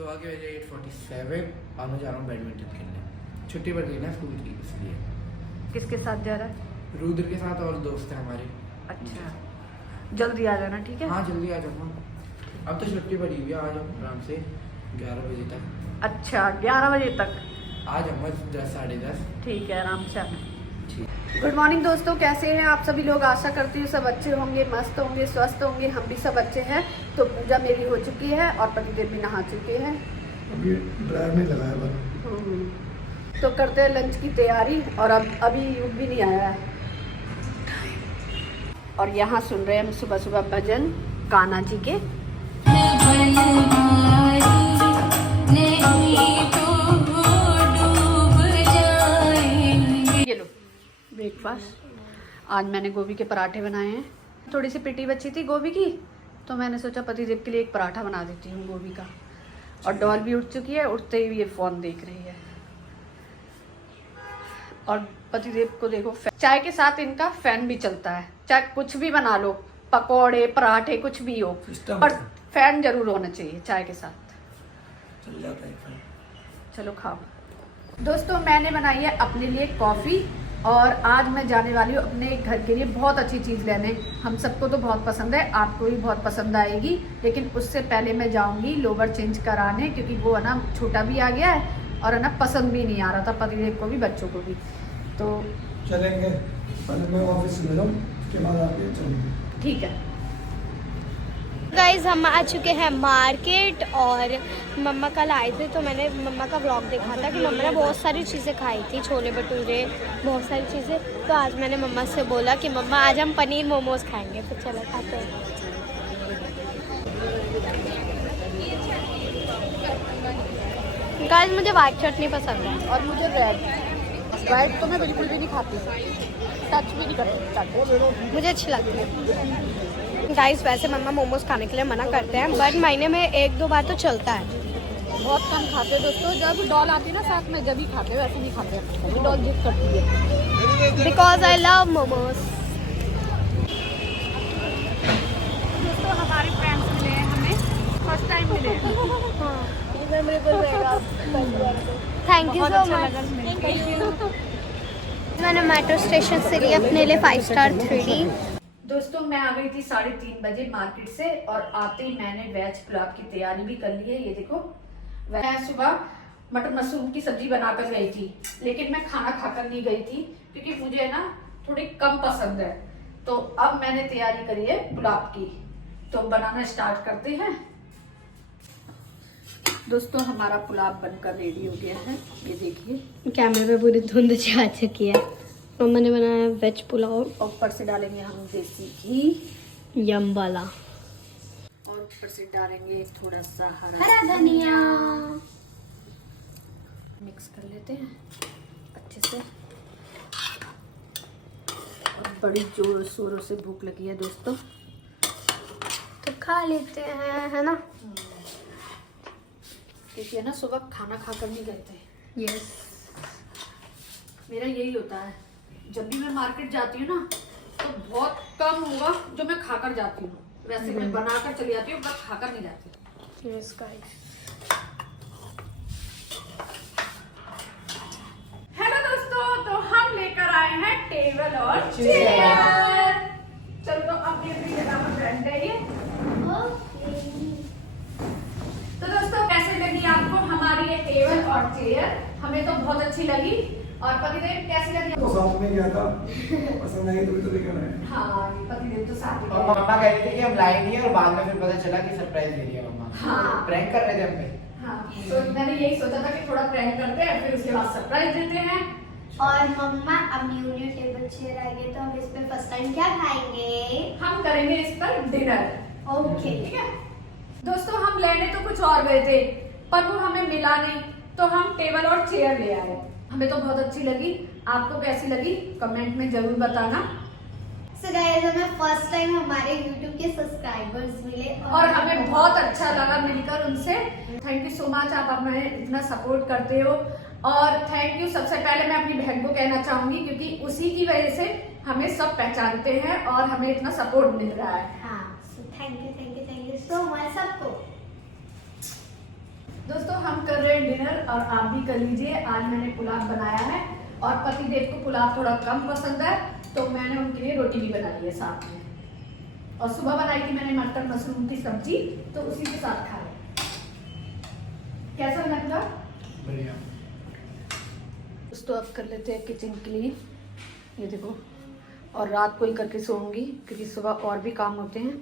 सुबह के बजे 8:47 और मैं जा रहा हूँ बैडमिंटन खेलने। छुट्टी पड़ गई ना स्कूल की, इसलिए। किसके साथ जा रहा है? रुद्र के साथ और दोस्त हैं हमारे। अच्छा, जल्दी आ जाना, ठीक है? हाँ जल्दी आ जाऊँगा। अब तो छुट्टी पड़ी हुई है, आ जाओ आराम से 11 बजे तक। अच्छा, 11 बजे तक आ जाऊँगा 10 साढ़े 10। ठीक है, आराम से आना। ठीक। गुड मॉर्निंग दोस्तों, कैसे हैं आप सभी लोग? आशा करती हूँ सब अच्छे होंगे, मस्त होंगे, स्वस्थ होंगे। हम भी सब अच्छे हैं। तो पूजा मेरी हो चुकी है और पतिदेव भी नहा चुके हैं। अभी ड्रायर नहीं लगाया बना। तो करते हैं लंच की तैयारी। और अब अभी युग भी नहीं आया है। और यहाँ सुन रहे हैं हम सुबह सुबह भजन कान्हा जी के। ये लो ब्रेकफास्ट। आज मैंने गोभी के पराठे बनाए हैं। थोड़ी सी पिटी बची थी गोभी की, तो मैंने सोचा पतिदेव के लिए एक पराठा बना देती हूँ गोभी का। और डॉल भी उठ चुकी है, उठते ही ये फोन देख रही है। और पतिदेव को देखो, चाय के साथ इनका फैन भी चलता है। चाहे कुछ भी बना लो, पकोड़े पराठे कुछ भी हो, पर फैन जरूर होना चाहिए चाय के साथ। चल जाता है। चलो खाओ। दोस्तों मैंने बनाई है अपने लिए कॉफ़ी। और आज मैं जाने वाली हूँ अपने घर के लिए बहुत अच्छी चीज़ लेने। हम सबको तो बहुत पसंद है, आपको भी बहुत पसंद आएगी। लेकिन उससे पहले मैं जाऊँगी लोवर चेंज कराने, क्योंकि वो है ना छोटा भी आ गया है और है ना पसंद भी नहीं आ रहा था पतिदेव को भी बच्चों को भी। तो चलेंगे, पहले मैं ऑफिस में जाऊँ, उसके बाद आके चलेंगे। ठीक है गाइज, हम आ चुके हैं मार्केट। और मम्मा कल आए थे तो मैंने मम्मा का व्लॉग देखा था कि मम्मा ने बहुत सारी चीज़ें खाई थी, छोले भटूरे, बहुत सारी चीज़ें। तो आज मैंने मम्मा से बोला कि मम्मा आज हम पनीर मोमोज खाएंगे, तो चलो खाते हैं। गाइज मुझे वाइट चटनी पसंद है। और मुझे रेड। वाइट तो मैं बिल्कुल भी नहीं खाती, टच भी नहीं करती। मुझे अच्छी लगती है। गाइस वैसे मम्मा मोमोज खाने के लिए मना करते हैं, बट महीने में 1-2 बार तो चलता है। बहुत कम खाते हैं दोस्तों। जब डॉल आती है ना साथ में, जब ही खाते हैं, वैसे नहीं खाते हैं। डॉल जिद करती है। Because I love momos. दोस्तों हमारे फ्रेंड्स मिले हैं, हमें फर्स्ट टाइम मिले हैं। Thank you so much. मैंने मेट्रो स्टेशन से लिया अपने लिए 5 स्टार 3D। दोस्तों मैं आ गई थी 3:30 बजे मार्केट से। और आते ही मैंने वेज पुलाव की तैयारी भी कर ली है। ये देखो, मैं सुबह मटर मशरूम की सब्जी बनाकर गई थी, लेकिन मैं खाना खाकर नहीं गई थी क्योंकि मुझे ना थोड़ी कम पसंद है। तो अब मैंने तैयारी करी है पुलाव की, तो बनाना स्टार्ट करते हैं। दोस्तों हमारा पुलाव बनकर रेडी हो गया है, ये देखिए। कैमरे पे पूरी धुंध छा चुकी है। मम्मा ने बनाया वेज पुलाव। ऊपर से डालेंगे हम देसी घी, यम वाला। और ऊपर से डालेंगे थोड़ा सा हरा धनिया। मिक्स कर लेते हैं अच्छे से। और बड़ी जोर शोरों से भूख लगी है दोस्तों, तो खा लेते हैं, है ना? क्योंकि है ना सुबह खाना खाकर नहीं गए थे। यस, मेरा यही होता है, जब भी मैं मार्केट जाती हूँ ना तो बहुत कम होगा जो मैं खाकर जाती हूँ। वैसे मैं बनाकर चली जाती हूँ, बस खाकर नहीं जाती। Yes guys. हेलो दोस्तों, तो हम लेकर आए हैं टेबल और चेयर। चलो तो अपनी अपनी जगह पर बैठते हैं। तो दोस्तों कैसे लगी आपको हमारी ये टेबल और चेयर? हमें तो बहुत अच्छी लगी। और पतिदेव कैसी लगी? तो साथ में गया था, पसंद आई तो लेकर आए। हाँ पतिदेव तो साथ ही और मम्मा कह रही थी कि हम लाए नहीं है, और बाद में फिर पता चला कि सरप्राइज दे रही है मम्मा। हाँ। प्रैंक कर रहे थे हम पे। हाँ, तो मैंने यही सोचा था कि थोड़ा प्रैंक करते हैं, फिर उसके बाद सरप्राइज देते हैं। और मम्मा अब न्यू टेबल चेयर आ गई, तो हम इस पे फर्स्ट टाइम क्या खाएंगे? हम करेंगे इस पर डिनर। ओके। ठीक है दोस्तों, हम लेने तो कुछ और गए थे पर वो हमें मिला नहीं, तो हम टेबल और चेयर ले आए। हमें तो बहुत अच्छी लगी। आपको कैसी लगी कमेंट में जरूर बताना। So guys, हमें फर्स्ट टाइम हमारे YouTube के सब्सक्राइबर्स मिले और हमें बहुत अच्छा लगा मिलकर उनसे। थैंक यू सो मच, आप हमें इतना सपोर्ट करते हो। और थैंक यू सबसे पहले मैं अपनी बहन को कहना चाहूंगी, क्योंकि उसी की वजह से हमें सब पहचानते हैं और हमें इतना सपोर्ट मिल रहा है। हाँ, so thank you so much सबको। दोस्तों हम कर रहे हैं डिनर और आप भी कर लीजिए। आज मैंने पुलाव बनाया है और पतिदेव को पुलाव थोड़ा कम पसंद है तो मैंने उनके लिए रोटी भी बना ली है साथ में। और सुबह बनाई थी मैंने मटर मशरूम की सब्जी, तो उसी के साथ खा रहे। कैसा लगा? बढ़िया। दोस्तों अब कर लेते हैं किचन क्लीन। ये देखो, और रात को ही करके सोऊंगी क्योंकि सुबह और भी काम होते हैं।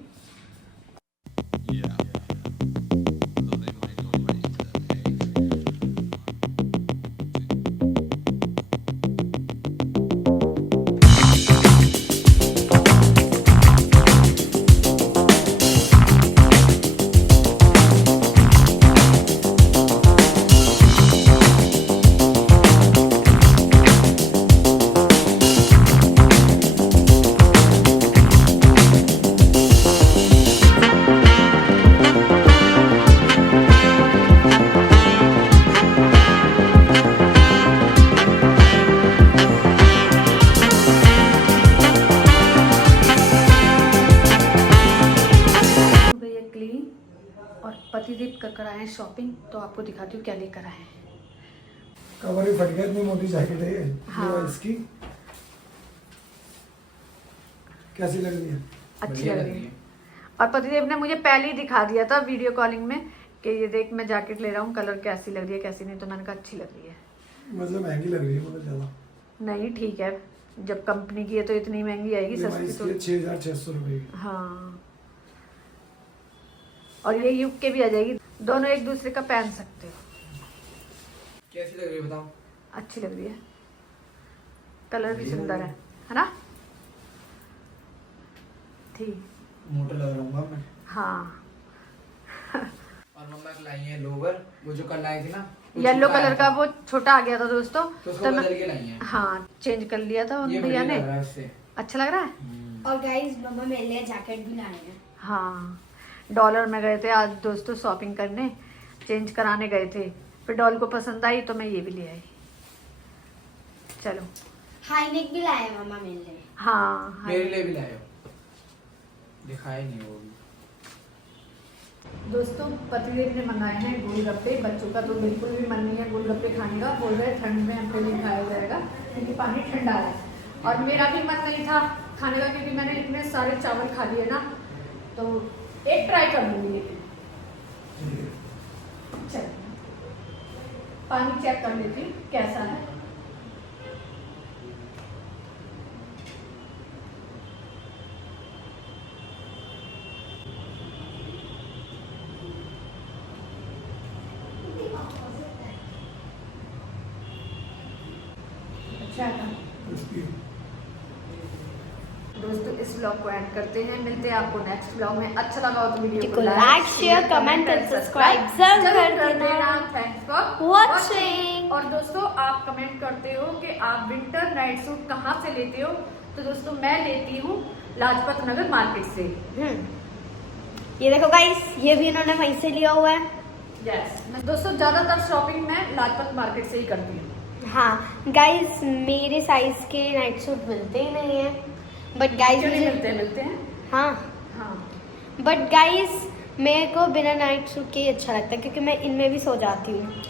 और पतिदेव कर आए हैं शॉपिंग, तो आपको दिखाती हूँ क्या लेकर आए हैं। कवर ही फट गया, इतनी मोटी जैकेट है ये। हाँ। इसकी कैसी लग रही है? अच्छी लग रही है। और पतिदेव ने मुझे पहले ही दिखा दिया था वीडियो कॉलिंग में कि ये देख मैं जैकेट ले रहा हूँ, कलर कैसी लग रही है कैसी नहीं, तो मैंने कहा अच्छी लग रही है। मतलब महंगी लग रही है मतलब ज्यादा नहीं ठीक है, जब कंपनी की है तो इतनी महंगी आएगी, सस्ती तो 6,600 रुपए की। हाँ, और ये युग के भी आ जाएगी, दोनों एक दूसरे का पहन सकते हो। कैसी लग रही है बताओ? अच्छी लग रही है, कलर भी सुंदर है ना? ठीक, मोटा लग रहा हूँ मैं। हाँ। और मम्मा को लाई है लोवर, वो जो कल लाई थी ना, येलो कलर का, वो छोटा आ गया था दोस्तों, तो उसको तो बदल के लाई है। हाँ चेंज कर लिया था उन ये भैया बढ़िया ने। लग रहा है इससे। अच्छा लग रहा है। और गाइस मम्मा मेरे लिए जैकेट भी लाए हैं। हाँ, डॉलर में गए थे आज दोस्तों शॉपिंग करने, चेंज कराने गए थे, फिर डॉल को पसंद आई तो मैं ये भी ले आई। चलो। हाई नेक भी लाए हैं मम्मा मेरे लिए। हाँ मेरे लिए भी लाए हो, दिखाया नहीं वो भी। दोस्तों पतिदेव ने मंगाए हैं गोलगप्पे, बच्चों का तो बिल्कुल भी मन नहीं है गोलगप्पे खाने का, बोल रहे ठंड में हमको नहीं खाया जाएगा क्योंकि पानी ठंडा है। और मेरा भी मन नहीं था खाने का क्योंकि मैंने इतने सारे चावल खा लिए ना, तो एक ट्राई कर लूँगी। चल पानी चेक कर लेती हूँ कैसा है। अच्छा है। दोस्तों इस व्लॉग को एंड करते हैं, मिलते हैं आपको नेक्स्ट व्लॉग में। अच्छा लगा हो तो वीडियो को लाइक शेयर कमेंट और सब्सक्राइब जरूर कर देना। Thanks for watching. और दोस्तों आप कमेंट करते हो कि आप विंटर नाइट सूट कहाँ से लेते हो, तो दोस्तों मैं लेती हूँ लाजपत नगर मार्केट से। ये देखो गाइस, ये भी इन्होंने वहीं से लिया हुआ है। यस, दोस्तों ज्यादातर शॉपिंग मैं लाजपत मार्केट से ही करती हूँ। हाँ गाइस, मेरे साइज के नाइट सूट मिलते ही नहीं है, बट गाइस मिलते हैं। हाँ हाँ, बट गाइस मेरे को बिना नाइट सूट के ही अच्छा लगता है क्योंकि मैं इनमें भी सो जाती हूँ।